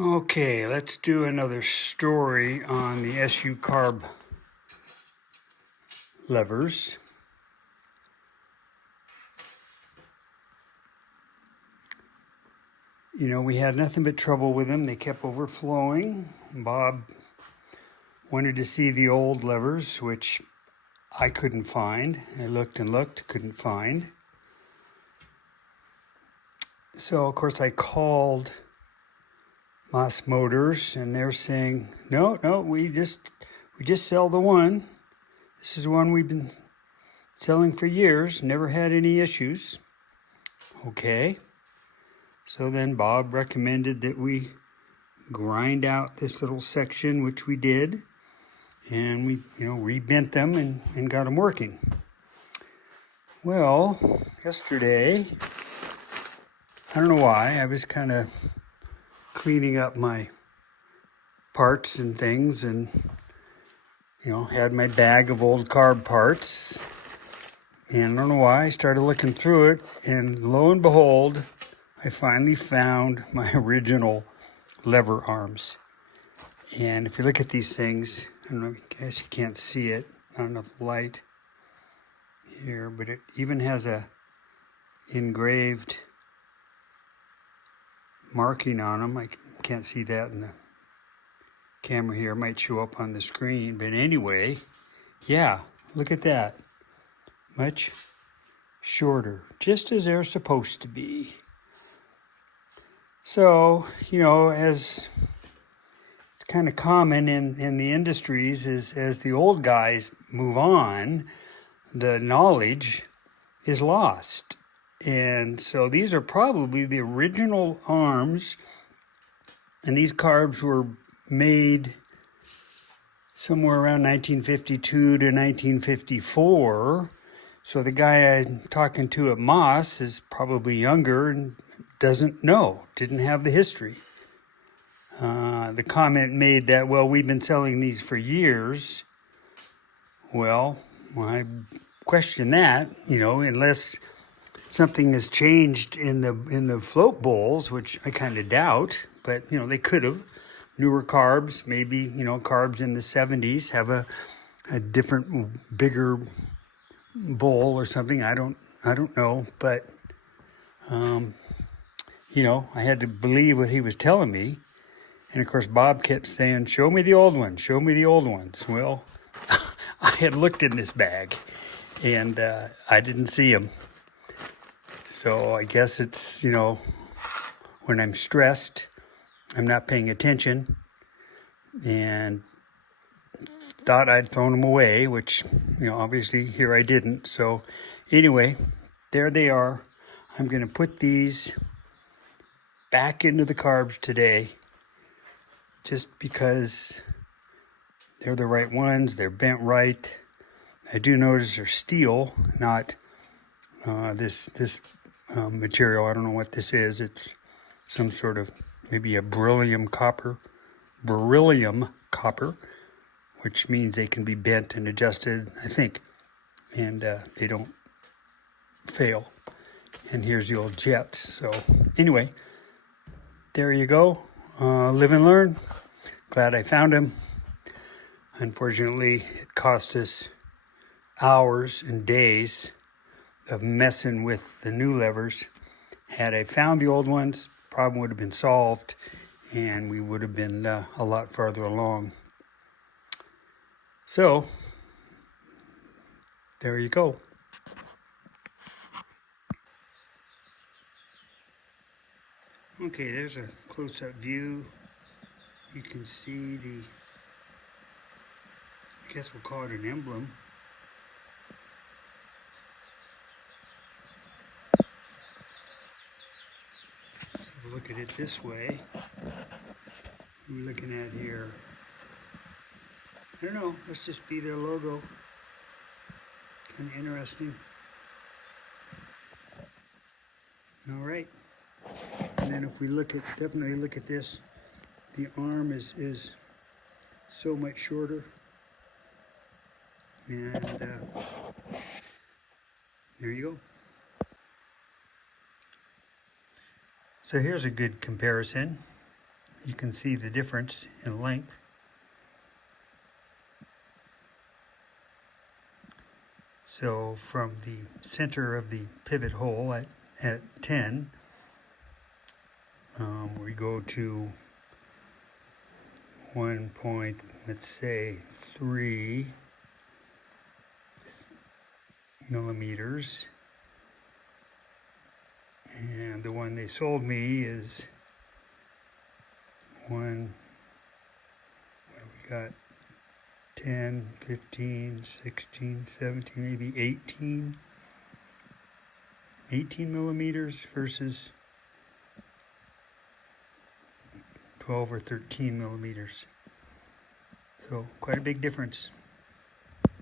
Okay, let's do another story on the SU carb levers. You know, we had nothing but trouble with them. They kept overflowing. Bob wanted to see the old levers, which I couldn't find. I looked and looked, couldn't find. So, of course, I called Moss Motors, and they're saying, no, we just sell the one. This is the one we've been selling for years, never had any issues. Okay. So then Bob recommended that we grind out this little section, which we did, and we, rebent them and got them working. Well, yesterday, I don't know why, I was kind of cleaning up my parts and things and, had my bag of old carb parts. And I don't know why, I started looking through it, and lo and behold, I finally found my original lever arms. And if you look at these things, I don't know, I guess you can't see it, not enough light here, but it even has a engraved marking on them. I can't see that in the camera here. It might show up on the screen, but anyway, yeah, look at that. Much shorter, just as they're supposed to be. So, as it's kind of common in the industries, is as the old guys move on, the knowledge is lost. And so these are probably the original arms, and these carbs were made somewhere around 1952 to 1954. So the guy I'm talking to at Moss is probably younger and didn't have the history. The comment made that, well, we've been selling these for years. Well, I question that, unless something has changed in the float bowls, which I kind of doubt, but, they could have. Newer carbs, maybe, carbs in the 70s have a different, bigger bowl or something. I don't know, but I had to believe what he was telling me. And of course, Bob kept saying, show me the old ones, show me the old ones. Well, I had looked in this bag and I didn't see them. So I guess it's, when I'm stressed, I'm not paying attention and thought I'd thrown them away, which, obviously here I didn't. So anyway, there they are. I'm going to put these back into the carbs today just because they're the right ones. They're bent right. I do notice they're steel, not this material. I don't know what this is. It's some sort of maybe a beryllium copper, which means they can be bent and adjusted, I think, and they don't fail. And here's the old jets. So anyway, there you go. Live and learn. Glad I found him. Unfortunately, it cost us hours and days of messing with the new levers. Had I found the old ones, problem would have been solved and we would have been a lot farther along. So, there you go. Okay, there's a close-up view. You can see I guess we'll call it an emblem. So if we look at it this way, we're looking at here, I don't know, let's just be their logo. Kind of interesting. All right. And then if we definitely look at this, the arm is so much shorter. And there you go. So here's a good comparison. you can see the difference in length. So from the center of the pivot hole at 10, we go to 1 point, let's say 3 millimeters. And the one they sold me is we got 10, 15, 16, 17, maybe 18 millimeters versus 12 or 13 millimeters. So quite a big difference.